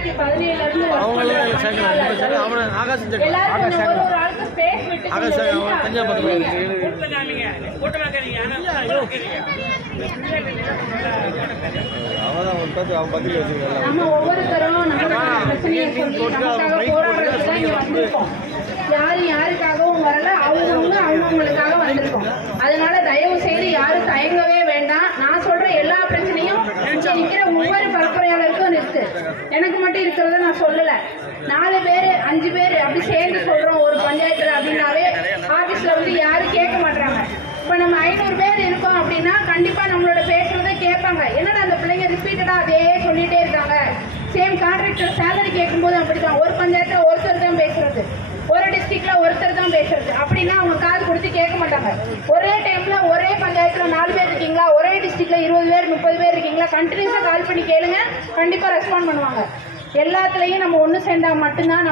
2017 இருந்து எல்லாரும் ஒரு ஆளுக்கு ஸ்பேஸ் விட்டு நம்ம ஒவ்வொருத்தரும் பிரச்சனையை சொல்லி நமக்காக போராடுறதுக்கு தான் இங்க வந்திருக்கோம். யாருக்காகவும் வரல, அவங்கவுங்களுக்காக வந்திருக்கோம். அதனால தயவு செய்து யாரும் தயங்கவே வேண்டாம். நான் சொல்ற எல்லா பிரச்சனையும் இங்க நிக்கிற ஒவ்வொரு பரப்புரையாளருக்கும் இருக்கு. எனக்கு மட்டும் இருக்கிறத நான் சொல்லல. 4 பேர் 5 பேர் அப்படி சேர்ந்து சொல்றோம் ஒரு பஞ்சாயத்துல அப்படின்னாவே ஆபீஸ்ல வந்து யாரும் கேட்க மாட்டாங்க. இப்ப நம்ம 500 பேர் இருக்கோம் அப்படின்னா கண்டிப்பா நம்மளோட பேசுறதை கேட்பாங்க. என்னடா அந்த பிள்ளைங்க ரிப்பீட்டடா அதே சொல்லிட்டே இருக்காங்க. சேம் கான்ட்ராக்டர் சேலரி கேட்கும்போது அப்படிதான். ஒரு பஞ்சாயத்துல ஒருத்தர் தான் பேசுறது, ஒரு டிஸ்ட்ரிக்ட்ல ஒருத்தர் தான் பேசுறது. அப்படின்னா அவங்க காது கொடுத்து கேட்க மாட்டாங்க. ஒரே டைம்ல ஒரே பஞ்சாயத்துல 4 பேர் இருக்கீங்களா, ஒரே டிஸ்ட்ரிக்ட்ல 20 பேர் 30 பேர் இருக்கீங்களா, கண்டினியூஸா கால் பண்ணி கேளுங்க, கண்டிப்பா ரெஸ்பாண்ட் பண்ணுவாங்க. எல்லாத்துலயும் நம்ம ஒன்று சேர்ந்தா மட்டும்தான் நம்ம